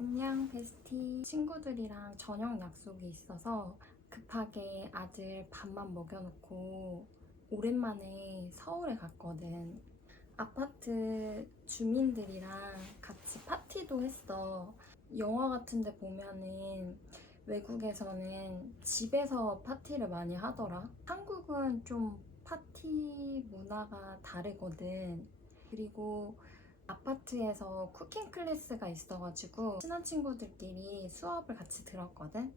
안녕 베스티. 친구들이랑 저녁 약속이 있어서 급하게 아들 밥만 먹여놓고 오랜만에 서울에 갔거든. 아파트 주민들이랑 같이 파티도 했어. 영화 같은 데 보면은 외국에서는 집에서 파티를 많이 하더라. 한국은 좀 파티 문화가 다르거든. 그리고 아파트에서 쿠킹 클래스가 있어가지고 친한 친구들끼리 수업을 같이 들었거든.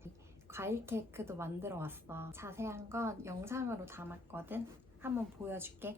과일 케이크도 만들어 왔어. 자세한 건 영상으로 담았거든. 한번 보여줄게.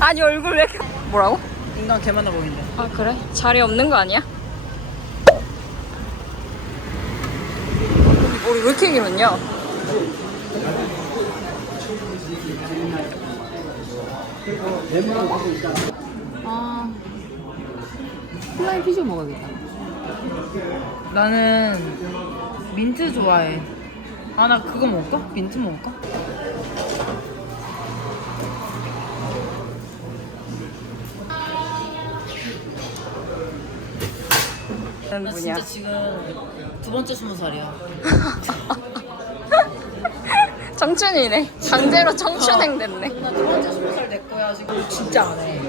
아니 얼굴 왜 이렇게 뭐라고? 인간 개 많아 보인다. 아 그래? 자리 없는 거 아니야? 머리 왜 이렇게 길었냐? 아, 플라이 피자 먹어야겠다. 나는 민트 좋아해. 아, 나 그거 먹을까? 민트 먹을까? 나 진짜 지금 두 번째 20살이야. 청춘이네. 강제로 청춘행 됐네. 나 두 번째 20살 될 거야. 지금 진짜 안 해.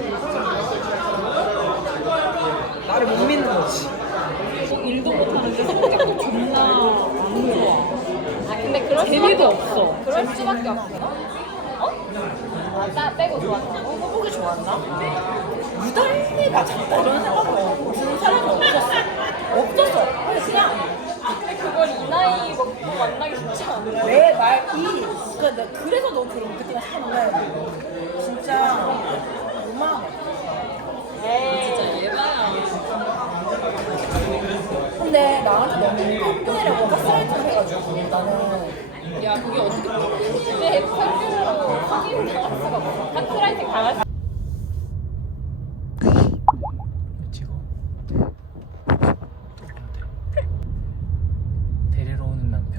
나를 못 믿는 거지. 일도 못하는데 성격 존나 안 좋아. 아 근데 그럴 재미도 없어. 그럴 수밖에 없어. 어? 나 빼고 좋았나? 호복이 좋았나? 유달리가 작다 이런 생각을 드는 사람이 없었어. 그냥 근데 그걸 이 나이 먹고 만나기 쉽지 않아. 내 말이 그래서 너 그런 그때가 생각나는데 진짜 얼마나 진짜 예봐야. 근데 나한테 너무 팬이라고 가스라이팅을 해가지고 나는 야 그게 어떻게 내 평균으로 확인을 당할 수가 없어. 카트라이팅 당할 수. 찍어. 데리러 오는 남편.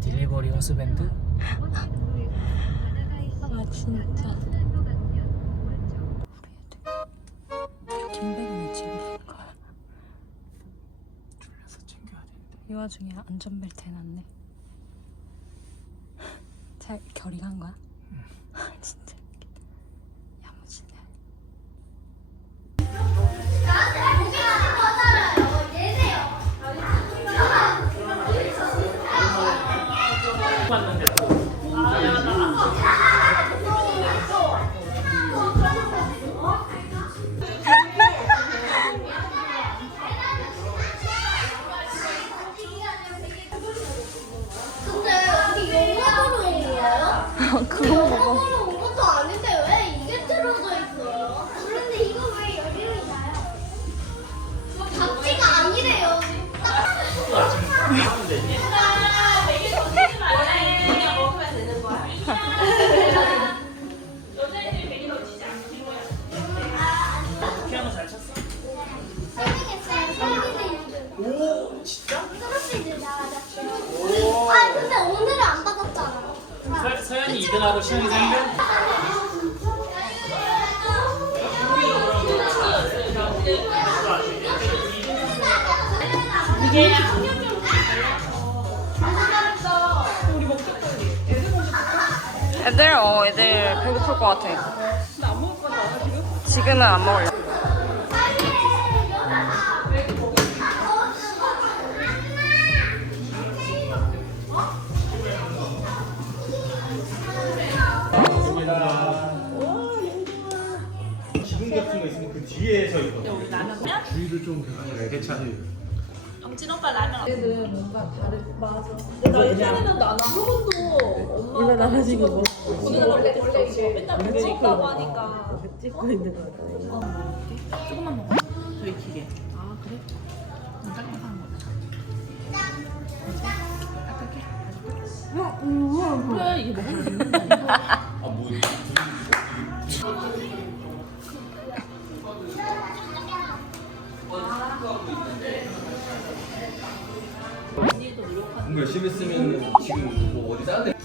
딜리버리 허스밴드. 아 진짜. 김백이는 지금 거야. 졸려서 챙겨야 되는데. 이 와중에 안전벨트 해놨네. 잘 결이 간 거야? 진짜 웃기다. 야무지네. 그거 먹어. 온 것도 아닌데 왜 이게 틀어져 있어요? 그런데 이거 왜 열리는 나요? 잡지가 아니래요. 피아노 잘 쳤어? 오, 진짜? 아, 근데 오늘은 안 받았잖아. 서연이 2등하고 시영이 3등? 이게 애들 배고플 것 같아. 근데 안 먹을 거지 않아 지금? 지금은 안 먹을래. 지금 같은 거 있으면 그 뒤에서 이거. 우리 라면 주의를 좀 괜찮아. 영진 오빠 라면 얘는 뭔가 다른 맞아. 나 옛날에는 나는 한 번도 엄마 나가지고 뭐 원래 이제 맨날 같이 있다고 하니까 찍고 있는 거야. 조금만 먹어. 저희 기계. 아 그래? 짱짱한 거. 그래 이게 먹으면 되는 거 아니야? 아 뭐? 뭔가 열심히 쓰면 지금 뭐 어디 싸는데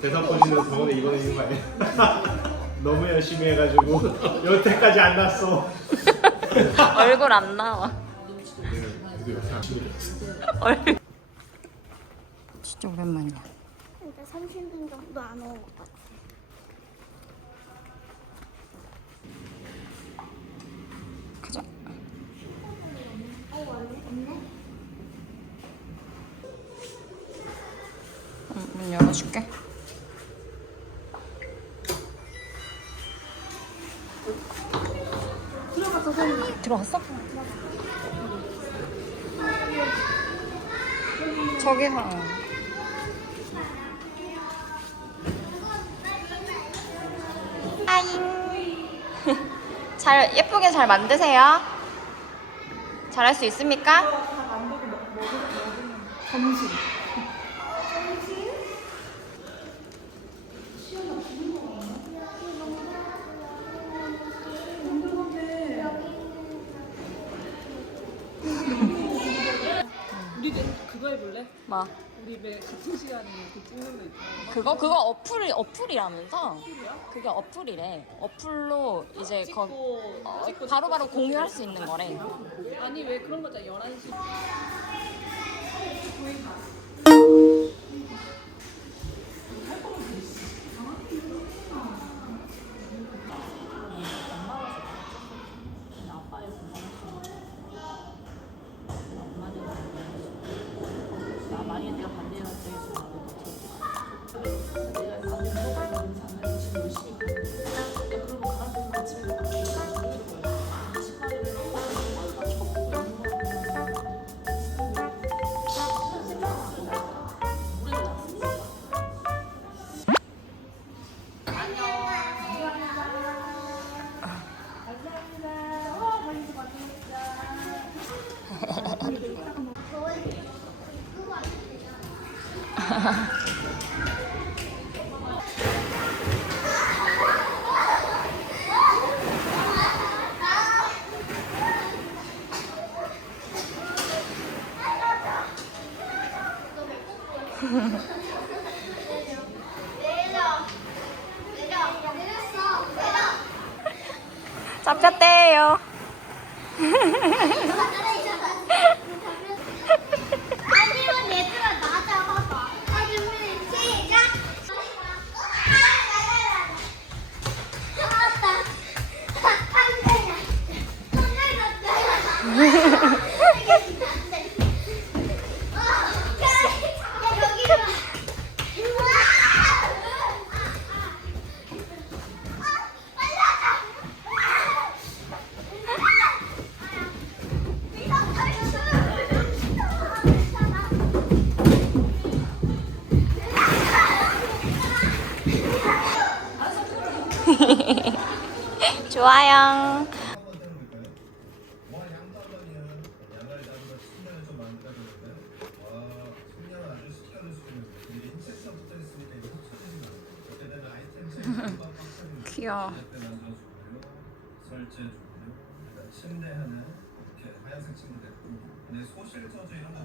대상 포지는 저번에 이번에 있는 거 아니야? 너무 열심히 해가지고 여태까지 안 났어. 얼굴 안 나와. 얼굴. 진짜 오랜만이야. 근데 30분 정도 안 온 것 같아. 가자. 문 열어줄게. 들어갔어? 저기서. 아잉. 잘 예쁘게 잘 만드세요. 잘할 수 있습니까? 우리 그거 해볼래? 뭐? 우리 매 같은 시간에 이렇게 찍는 거 있잖아. 그거 어플이라면서? 그게 어플이래. 어플로 이제 바로바로 공유할 수 있는 거래. 아니 왜 그런 거잖아 11시 잡혔대요. 아니면 얘들아 나 잡아봐. 아니면 시작. 잡았다. 안 돼. 손을 넣었다. 여기로 와. 좋아요. 귀여워. 침대 하나, 이렇게 하얀색 침대, 소실 서재 이런 거